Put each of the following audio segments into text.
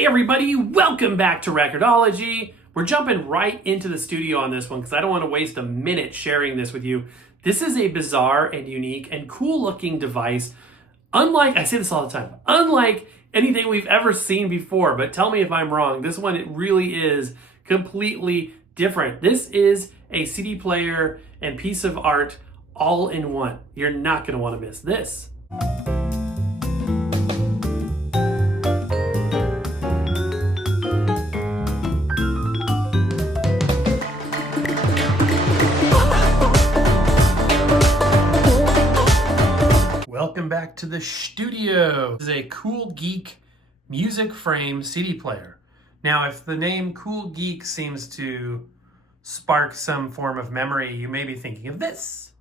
Hey everybody, welcome back to Record-ology. We're jumping right into the studio on this one because I don't want to waste a minute sharing this with you. This is a bizarre and unique and cool looking device. Unlike, I say this all the time, unlike anything we've ever seen before, but tell me if I'm wrong. This one, it really is completely different. This is a CD player and piece of art all in one. You're not going to want to miss this. Welcome back to the studio. This is a Cool Geek music frame CD player. Now, if the name Cool Geek seems to spark some form of memory, you may be thinking of this.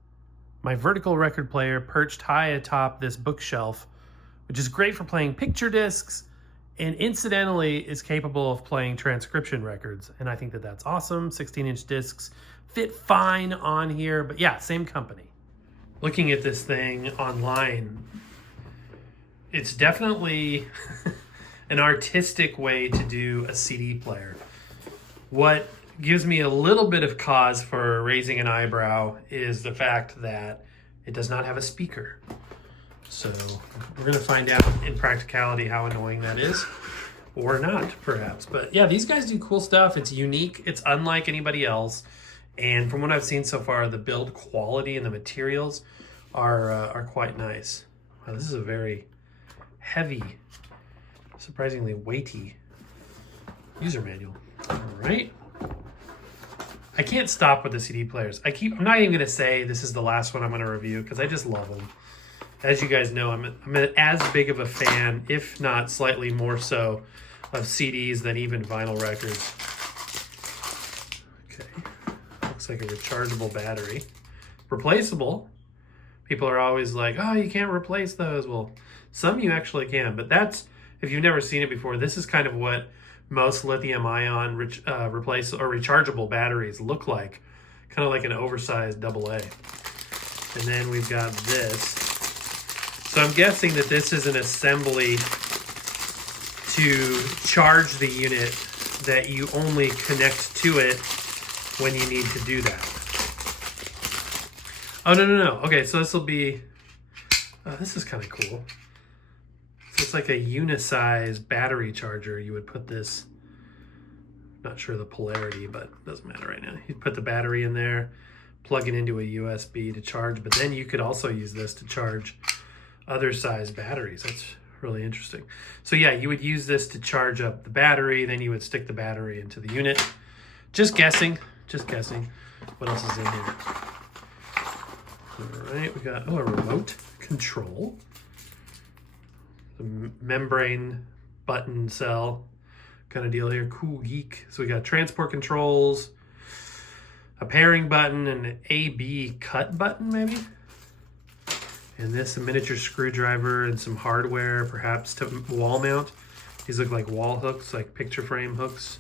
My vertical record player perched high atop this bookshelf, which is great for playing picture discs and incidentally is capable of playing transcription records. And I think that that's awesome. 16-inch discs fit fine on here, but yeah, same company. Looking at this thing online, it's definitely an artistic way to do a CD player. What gives me a little bit of cause for raising an eyebrow is the fact that it does not have a speaker. So we're going to find out in practicality how annoying that is, or not perhaps. But yeah, these guys do cool stuff. It's unique. It's unlike anybody else. And from what I've seen so far, the build quality and the materials are quite nice. Wow, this is a very heavy, surprisingly weighty user manual. All right. I can't stop with the CD players. I'm not even going to say this is the last one I'm going to review because I just love them. As you guys know, I'm as big of a fan, if not slightly more so, of CDs than even vinyl records. Looks like a rechargeable battery. Replaceable. People are always like, oh, you can't replace those. Well, some you actually can, but that's, if you've never seen it before, this is kind of what most lithium ion replace or rechargeable batteries look like. Kind of like an oversized AA. And then we've got this. So I'm guessing that this is an assembly to charge the unit that you only connect to it when you need to do that. Oh, no. Okay, so this will be, this is kind of cool. So it's like a unisize battery charger. You would put this, not sure the polarity, but it doesn't matter right now. You put the battery in there, plug it into a USB to charge, but then you could also use this to charge other size batteries. That's really interesting. So yeah, you would use this to charge up the battery, then you would stick the battery into the unit. Just guessing. What else is in here? All right, we got a remote control, the membrane button cell kind of deal here. Cool Geek. So we got transport controls, a pairing button, and an A/B cut button maybe. And this, a miniature screwdriver and some hardware, perhaps to wall mount. These look like wall hooks, like picture frame hooks,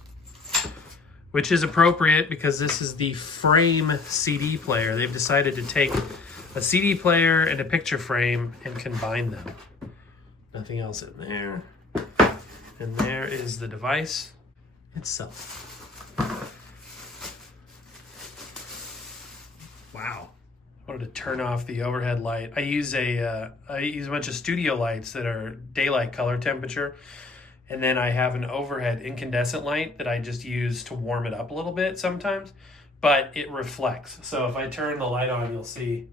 which is appropriate because this is the frame CD player. They've decided to take a CD player and a picture frame and combine them. Nothing else in there. And there is the device itself. Wow. I wanted to turn off the overhead light. I use a bunch of studio lights that are daylight color temperature. And then I have an overhead incandescent light that I just use to warm it up a little bit sometimes, but it reflects. So if I turn the light on, you'll see,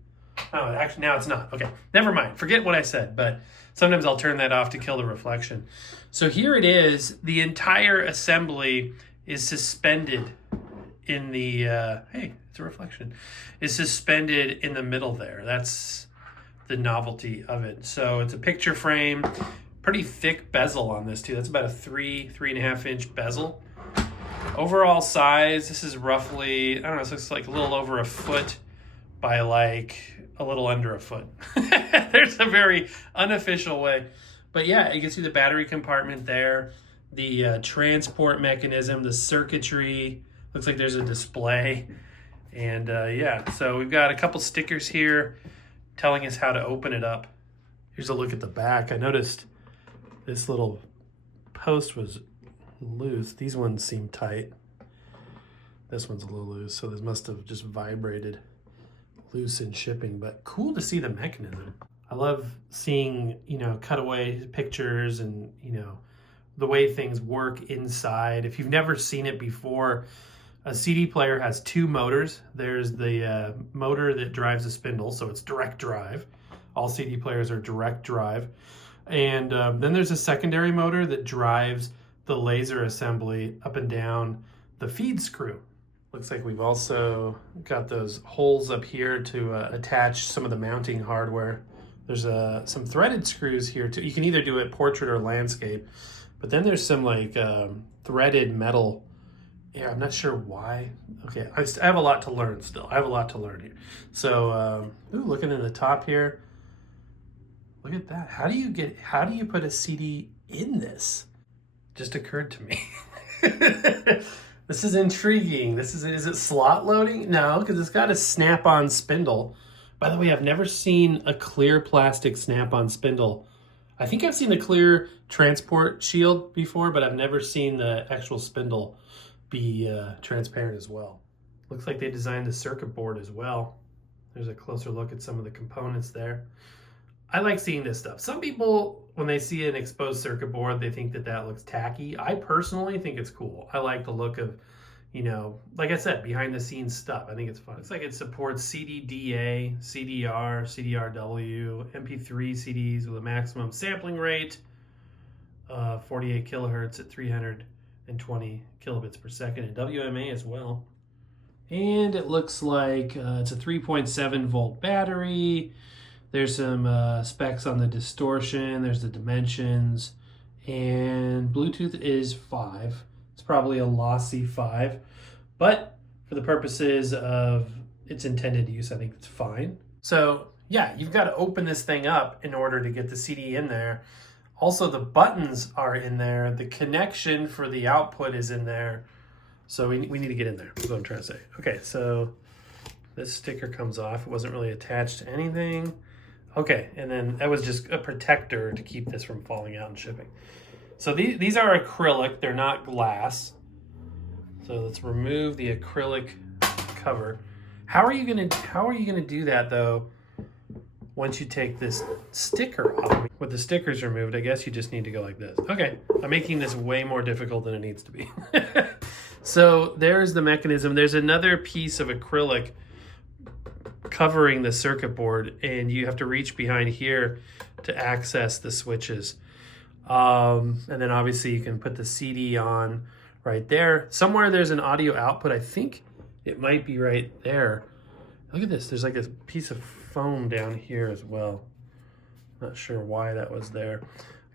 oh, actually now it's not. Okay, never mind. Forget what I said, but sometimes I'll turn that off to kill the reflection. So here it is. The entire assembly is suspended in the, hey, it's a reflection, is suspended in the middle there. That's the novelty of it. So it's a picture frame. Pretty thick bezel on this too. That's about a 3.5 inch bezel. Overall size, this is roughly, I don't know, so it's like a little over a foot by like a little under a foot. There's a very unofficial way. But yeah, you can see the battery compartment there, the transport mechanism, the circuitry, looks like there's a display. And yeah, so we've got a couple stickers here telling us how to open it up. Here's a look at the back. I noticed this little post was loose. These ones seem tight. This one's a little loose, so this must have just vibrated loose in shipping, but cool to see the mechanism. I love seeing, you know, cutaway pictures and, you know, the way things work inside. If you've never seen it before, a CD player has two motors. There's the motor that drives the spindle, so it's direct drive. All CD players are direct drive. And then there's a secondary motor that drives the laser assembly up and down the feed screw. Looks like we've also got those holes up here to attach some of the mounting hardware. There's some threaded screws here too. You can either do it portrait or landscape, but then there's some like threaded metal. Yeah, I'm not sure why. Okay, I have a lot to learn still. I have a lot to learn here. So, ooh, looking in the top here, look at that. How do you put a CD in this? Just occurred to me. This is intriguing. Is it slot loading? No, because it's got a snap-on spindle. By the way, I've never seen a clear plastic snap-on spindle. I think I've seen the clear transport shield before, but I've never seen the actual spindle be transparent as well. Looks like they designed the circuit board as well. There's a closer look at some of the components there. I like seeing this stuff. Some people, when they see an exposed circuit board, they think that that looks tacky. I personally think it's cool. I like the look of, you know, like I said, behind the scenes stuff. I think it's fun. It's like it supports CD-DA, CDR, CDRW, MP3 CDs with a maximum sampling rate, 48 kilohertz at 320 kilobits per second, and WMA as well. And it looks like it's a 3.7 volt battery. There's some specs on the distortion. There's the dimensions. And Bluetooth is 5. It's probably a lossy 5. But for the purposes of its intended use, I think it's fine. So yeah, you've got to open this thing up in order to get the CD in there. Also, the buttons are in there. The connection for the output is in there. So we need to get in there. That's what I'm trying to say. Okay, so this sticker comes off. It wasn't really attached to anything. Okay, and then that was just a protector to keep this from falling out and shipping. So these are acrylic, they're not glass. So let's remove the acrylic cover. How are you gonna do that though once you take this sticker off? With the stickers removed, I guess you just need to go like this. Okay, I'm making this way more difficult than it needs to be. So there's the mechanism. There's another piece of acrylic covering the circuit board, and you have to reach behind here to access the switches. And then obviously you can put the CD on right there. Somewhere there's an audio output. I think it might be right there. Look at this. There's like a piece of foam down here as well. Not sure why that was there.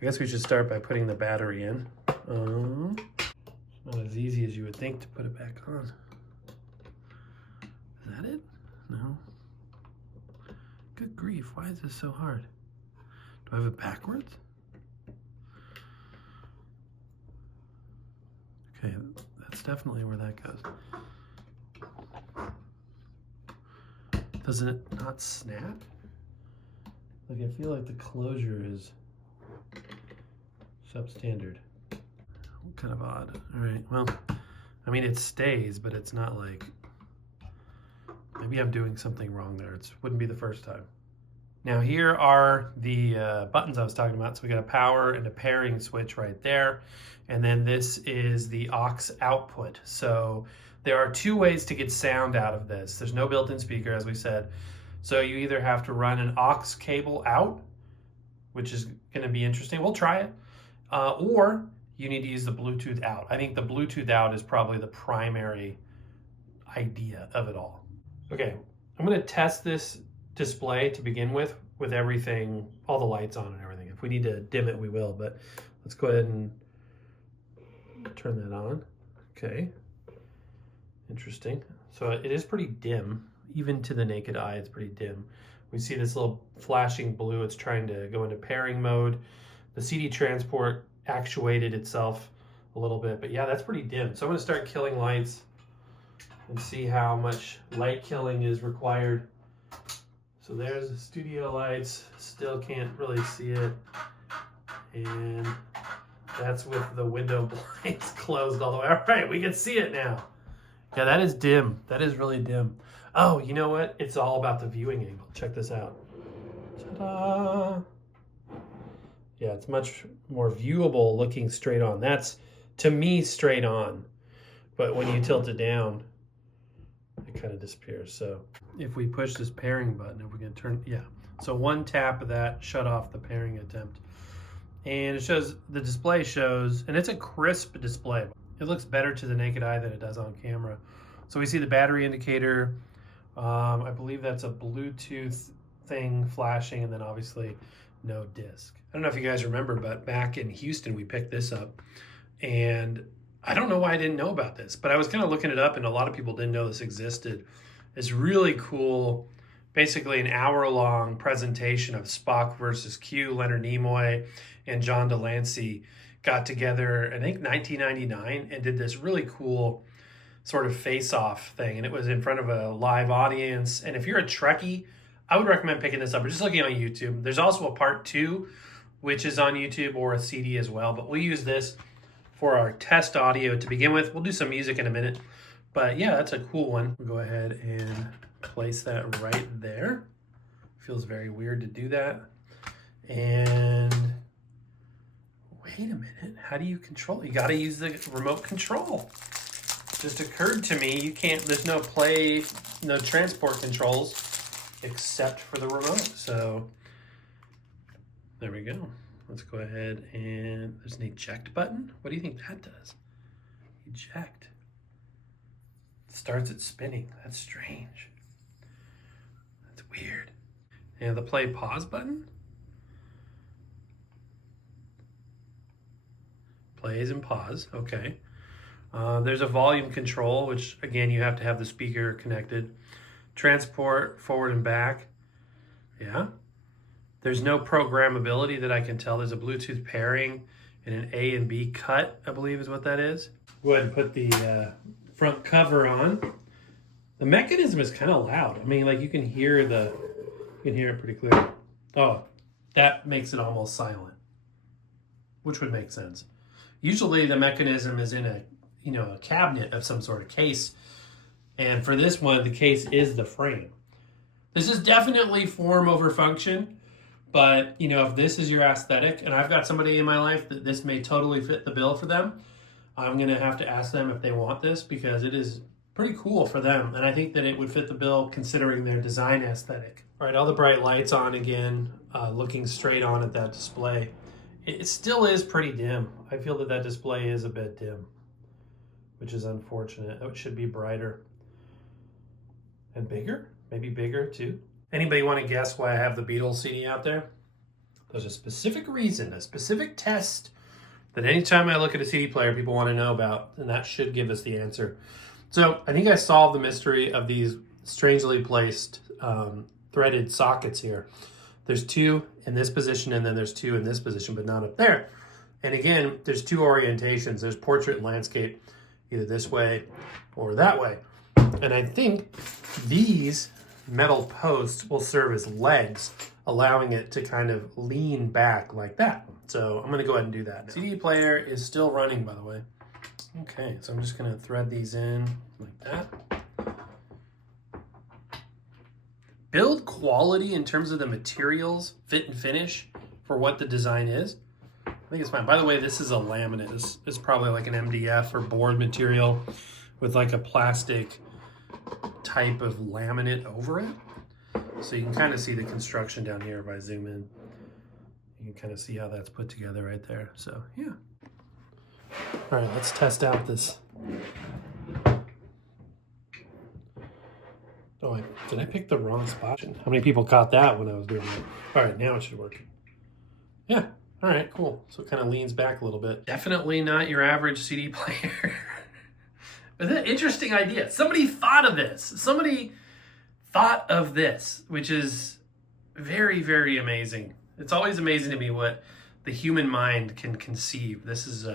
I guess we should start by putting the battery in. Not as easy as you would think to put it back on. Is that it? No. Good grief, why is this so hard? Do I have it backwards? Okay, that's definitely where that goes. Doesn't it not snap? Like, I feel like the closure is substandard. Kind of odd. All right, well, I mean, it stays, but it's not like, maybe I'm doing something wrong there. It wouldn't be the first time. Now here are the buttons I was talking about. So we got a power and a pairing switch right there. And then this is the aux output. So there are two ways to get sound out of this. There's no built-in speaker, as we said. So you either have to run an aux cable out, which is going to be interesting. We'll try it. Or you need to use the Bluetooth out. I think the Bluetooth out is probably the primary idea of it all. Okay, I'm going to test this display to begin with everything, all the lights on and everything. If we need to dim it, we will, but let's go ahead and turn that on. Okay, interesting. So it is pretty dim. Even to the naked eye, it's pretty dim. We see this little flashing blue. It's trying to go into pairing mode. The CD transport actuated itself a little bit, but yeah, that's pretty dim. So I'm going to start killing lights and see how much light killing is required. So there's the studio lights. Still can't really see it. And That's with the window blinds closed all the way. All right, we can see it now. Yeah, that is dim. That is really dim. Oh, you know what? It's all about the viewing angle. Check this out. Ta-da! Yeah, it's much more viewable looking straight on. That's, to me, straight on. But when you tilt it down, it kind of disappears. So if we push this pairing button, if we can turn, yeah. So one tap of that shut off the pairing attempt. And it shows, the display shows, and it's a crisp display. It looks better to the naked eye than it does on camera. So we see the battery indicator. I believe that's a Bluetooth thing flashing, and then obviously no disc. I don't know if you guys remember, but back in Houston, we picked this up. And I don't know why I didn't know about this, but I was kind of looking it up, and a lot of people didn't know this existed. It's really cool. Basically an hour-long presentation of Spock versus Q. Leonard Nimoy and John Delancey got together, I think 1999, and did this really cool sort of face-off thing. And it was in front of a live audience. And if you're a Trekkie, I would recommend picking this up. We're just looking on YouTube. There's also a part 2, which is on YouTube, or a CD as well. But we'll use this for our test audio to begin with. We'll do some music in a minute. But yeah, that's a cool one. We'll go ahead and place that right there. Feels very weird to do that. And wait a minute, how do you control it? You gotta use the remote control. Just occurred to me, you can't, there's no transport controls except for the remote. So there we go. Let's go ahead, and there's an eject button. What do you think that does? Eject. Starts it spinning. That's strange. That's weird. And the play pause button. Plays and pause. Okay. There's a volume control, which again, you have to have the speaker connected. Transport forward and back. Yeah. There's no programmability that I can tell. There's a Bluetooth pairing and an A and B cut, I believe is what that is. Go ahead and put the front cover on. The mechanism is kind of loud. I mean, like you can hear it pretty clearly. Oh, that makes it almost silent, which would make sense. Usually the mechanism is in a cabinet of some sort of case. And for this one, the case is the frame. This is definitely form over function, but if this is your aesthetic, and I've got somebody in my life that this may totally fit the bill for them, I'm gonna have to ask them if they want this, because it is pretty cool for them. And I think that it would fit the bill considering their design aesthetic. All right, all the bright lights on again, looking straight on at that display. It still is pretty dim. I feel that display is a bit dim, which is unfortunate. It should be brighter and bigger, maybe bigger too. Anybody want to guess why I have the Beatles CD out there? There's a specific reason, a specific test that anytime I look at a CD player, people want to know about, and that should give us the answer. So I think I solved the mystery of these strangely placed threaded sockets here. There's 2 in this position, and then there's 2 in this position, but not up there. And again, there's 2 orientations. There's portrait and landscape, either this way or that way. And I think these metal posts will serve as legs, allowing it to kind of lean back like that. So I'm gonna go ahead and do that now. CD player is still running, by the way. Okay, so I'm just gonna thread these in like that. Build quality in terms of the materials, fit and finish for what the design is. I think it's fine. By the way, this is a laminate. This is probably like an MDF or board material with like a plastic type of laminate over it. So you can kind of see the construction down here if I zoom in. You can kind of see how that's put together right there. So yeah. All right, let's test out this. Oh, did I pick the wrong spot? How many people caught that when I was doing that? All right, now it should work. Yeah, all right, cool. So it kind of leans back a little bit. Definitely not your average CD player. But an interesting idea. Somebody thought of this. Somebody thought of this, which is very, very amazing. It's always amazing to me what the human mind can conceive. This is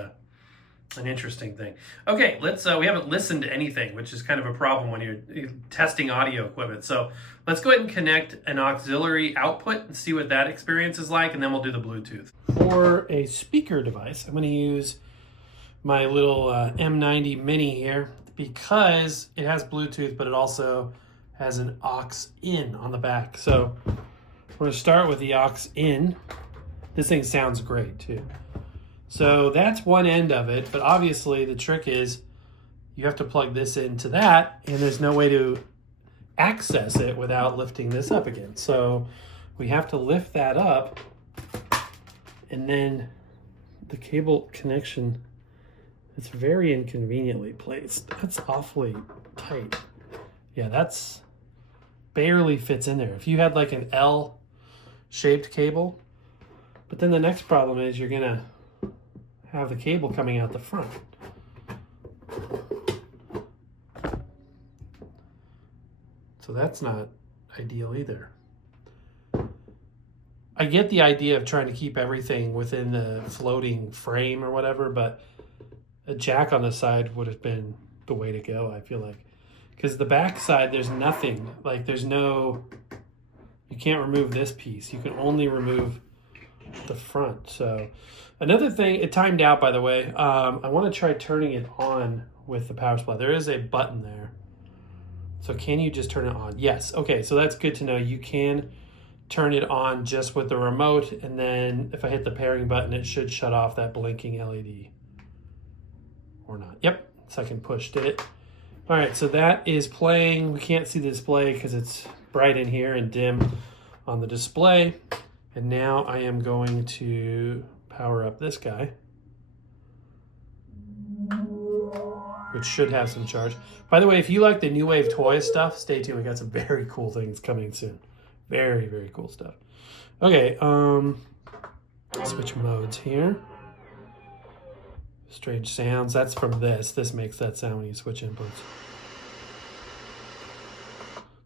An interesting thing. Okay, let's. We haven't listened to anything, which is kind of a problem when you're testing audio equipment. So let's go ahead and connect an auxiliary output and see what that experience is like, and then we'll do the Bluetooth. For a speaker device, I'm going to use my little M90 Mini here because it has Bluetooth, but it also has an aux in on the back. So we're going to start with the aux in. This thing sounds great too. So that's one end of it, but obviously the trick is you have to plug this into that, and there's no way to access it without lifting this up again. So we have to lift that up, and then the cable connection is very inconveniently placed. That's awfully tight. Yeah, that's barely fits in there. If you had like an L-shaped cable, but then the next problem is you're gonna have the cable coming out the front. So that's not ideal either. I get the idea of trying to keep everything within the floating frame or whatever, but a jack on the side would have been the way to go, I feel like. Because the back side, there's nothing. Like there's no, you can't remove this piece. You can only remove the front. So another thing, it timed out by the way. I want to try turning it on with the power supply. There is a button there. So can you just turn it on? Yes. Okay, so that's good to know. You can turn it on just with the remote, and then if I hit the pairing button, it should shut off that blinking LED. Or not. Yep, second push did it. All right, so that is playing. We can't see the display because it's bright in here and dim on the display. And now I am going to power up this guy, which should have some charge. By the way, if you like the New Wave toy stuff, stay tuned. We got some very cool things coming soon. Very, very cool stuff. Okay, switch modes here. Strange sounds. That's from this. This makes that sound when you switch inputs.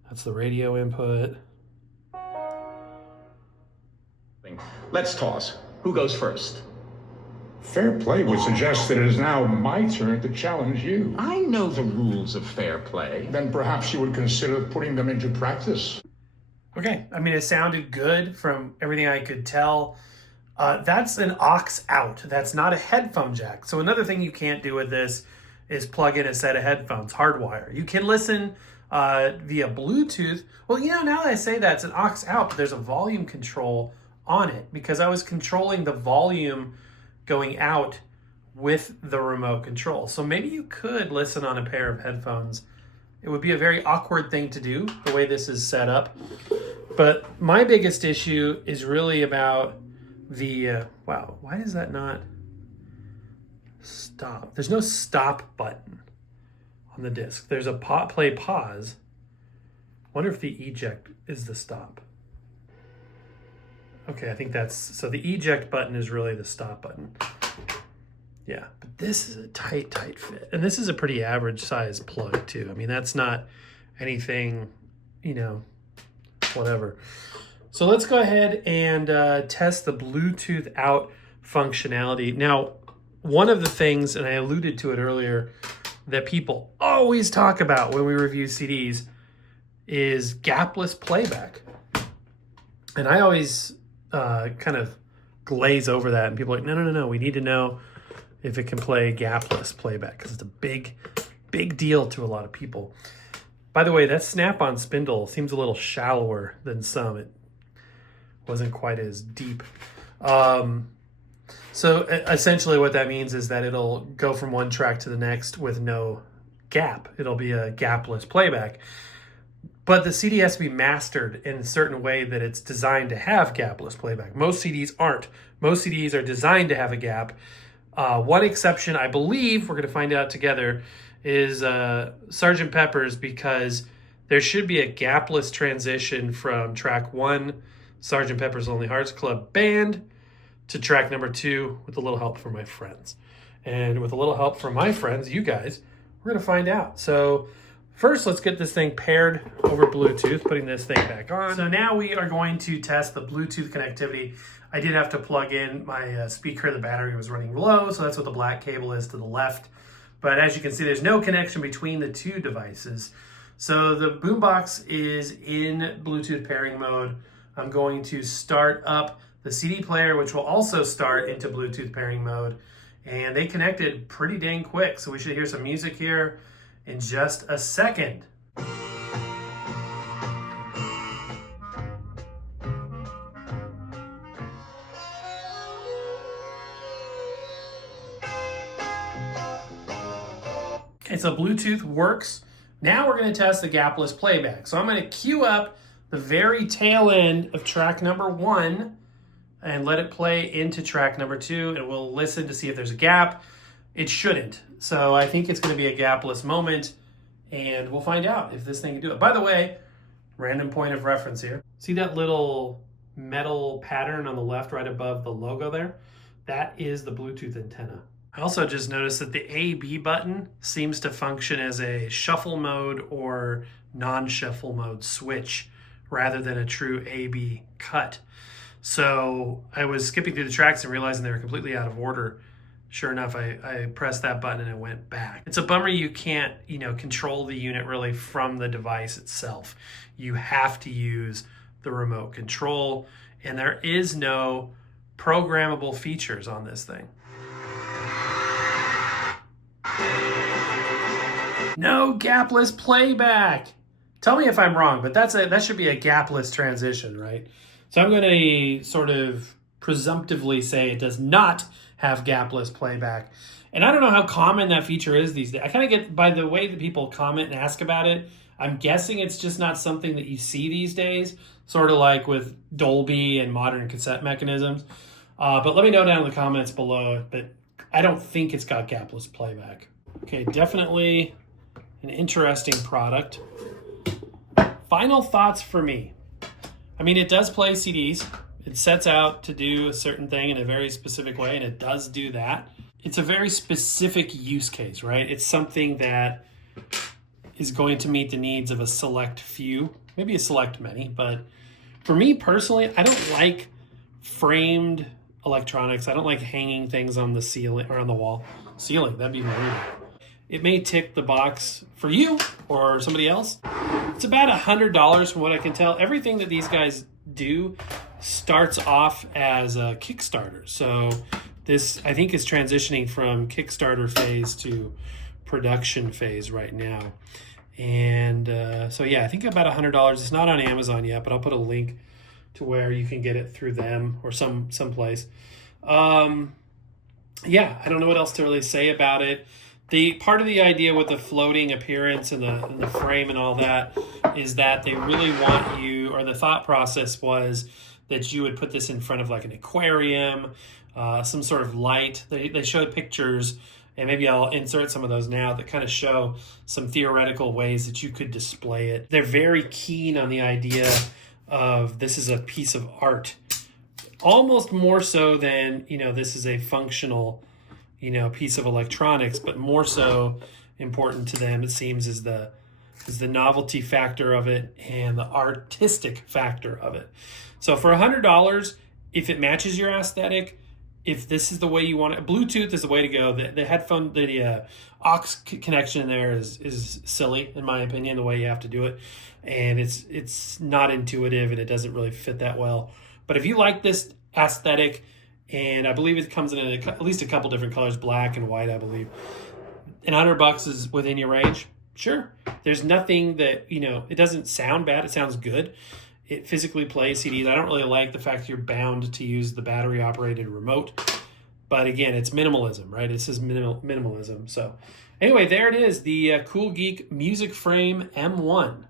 That's the radio input. Let's toss. Who goes first? Fair play would suggest that it is now my turn to challenge you. I know the rules of fair play. Then perhaps you would consider putting them into practice. Okay, I mean, it sounded good from everything I could tell. That's an aux out. That's not a headphone jack. So another thing you can't do with this is plug in a set of headphones, hardwire. You can listen via Bluetooth. Well, you know, now that I say that, it's an aux out, but there's a volume control on it because I was controlling the volume going out with the remote control. So maybe you could listen on a pair of headphones. It would be a very awkward thing to do the way this is set up. But my biggest issue is really about the, wow, why is that not stop? There's no stop button on the disc. There's a play pause. Wonder if the eject is the stop. Okay, I think that's, so the eject button is really the stop button. Yeah, but this is a tight, tight fit. And this is a pretty average size plug too. I mean, that's not anything, you know, whatever. So let's go ahead and test the Bluetooth out functionality. Now, one of the things, and I alluded to it earlier, that people always talk about when we review CDs is gapless playback. And I always kind of glaze over that, and people are like, no, we need to know if it can play gapless playback because it's a big, big deal to a lot of people. By the way, that snap-on spindle seems a little shallower than some. It wasn't quite as deep. So essentially what that means is that it'll go from one track to the next with no gap. It'll be a gapless playback. But the CD has to be mastered in a certain way that it's designed to have gapless playback. Most CDs aren't. Most CDs are designed to have a gap. One exception, I believe, we're going to find out together, is Sgt. Pepper's, because there should be a gapless transition from track 1, Sgt. Pepper's Lonely Hearts Club Band, to track number 2 with a little help from my friends. And with a little help from my friends, you guys, we're going to find out. So First, let's get this thing paired over Bluetooth, putting this thing back on. So now we are going to test the Bluetooth connectivity. I did have to plug in my speaker. The battery was running low, so that's what the black cable is to the left. But as you can see, there's no connection between the two devices. So the boombox is in Bluetooth pairing mode. I'm going to start up the CD player, which will also start into Bluetooth pairing mode. And they connected pretty dang quick, so we should hear some music here in just a second. Okay, so Bluetooth works. Now we're going to test the Gapless playback. So I'm going to cue up the very tail end of track number 1 and let it play into track number 2, and we'll listen to see if there's a gap. It shouldn't. So I think it's going to be a gapless moment, and we'll find out if this thing can do it. By the way, random point of reference here. See that little metal pattern on the left right above the logo there? That is the Bluetooth antenna. I also just noticed that the A-B button seems to function as a shuffle mode or non-shuffle mode switch rather than a true A-B cut. So I was skipping through the tracks and realizing they were completely out of order. Sure enough, I pressed that button and it went back. It's a bummer you can't, control the unit really from the device itself. You have to use the remote control, and there is no programmable features on this thing. No gapless playback. Tell me if I'm wrong, but that should be a gapless transition, right? So I'm going to sort of presumptively say it does not have gapless playback. And I don't know how common that feature is these days. I kind of get, by the way that people comment and ask about it, I'm guessing it's just not something that you see these days, sort of like with Dolby and modern cassette mechanisms. But let me know down in the comments below, but I don't think it's got gapless playback. Okay, definitely an interesting product. Final thoughts for me. I mean, it does play CDs. It sets out to do a certain thing in a very specific way, and it does do that. It's a very specific use case, right? It's something that is going to meet the needs of a select few, maybe a select many, but for me personally, I don't like framed electronics. I don't like hanging things on the ceiling or on the wall. Ceiling, that'd be weird. It may tick the box for you or somebody else. It's about $100 from what I can tell. Everything that these guys do starts off as a Kickstarter. So this, I think, is transitioning from Kickstarter phase to production phase right now. And so yeah, I think about $100. It's not on Amazon yet, but I'll put a link to where you can get it through them or someplace. Yeah, I don't know what else to really say about it. The part of the idea with the floating appearance and the frame and all that is that they really want you, or the thought process was that you would put this in front of like an aquarium, some sort of light. They showed pictures, and maybe I'll insert some of those now, that kind of show some theoretical ways that you could display it. They're very keen on the idea of this is a piece of art, almost more so than, this is a functional piece of electronics, but more so important to them, it seems, is the novelty factor of it and the artistic factor of it. So for $100, if it matches your aesthetic, if this is the way you want it, Bluetooth is the way to go. The headphone, the aux connection there is silly, in my opinion, the way you have to do it. And it's not intuitive, and it doesn't really fit that well. But if you like this aesthetic, and I believe it comes in at least a couple different colors, black and white, I believe, and $100 is within your range, sure. There's nothing that, it doesn't sound bad. It sounds good. It physically plays CDs. I don't really like the fact you're bound to use the battery-operated remote. But again, it's minimalism, right? It says minimalism. So anyway, there it is, the Cool Geek Music Frame M1.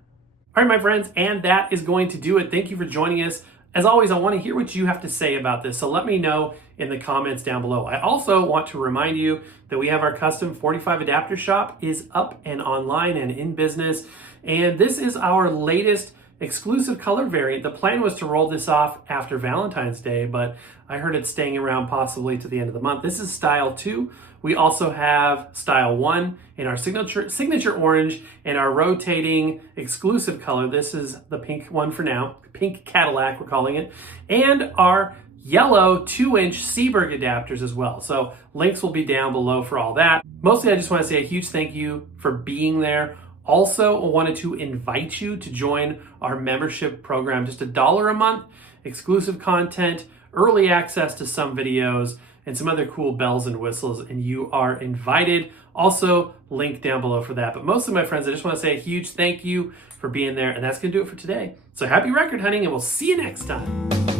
All right, my friends, and that is going to do it. Thank you for joining us. As always, I want to hear what you have to say about this, so let me know in the comments down below. I also want to remind you that we have our custom 45 adapter shop is up and online and in business, and this is our latest exclusive color variant. The plan was to roll this off after Valentine's Day, but I heard it's staying around possibly to the end of the month. This is style 2 We also have Style 1 in our signature orange and our rotating exclusive color. This is the pink one for now, pink Cadillac we're calling it, and our yellow 2-inch Seeburg adapters as well. So links will be down below for all that. Mostly I just want to say a huge thank you for being there. Also, I wanted to invite you to join our membership program. Just $1 a month, exclusive content, early access to some videos, and some other cool bells and whistles, and you are invited. Also, link down below for that. But mostly, my friends, I just want to say a huge thank you for being there, and that's going to do it for today. So happy record hunting, and we'll see you next time.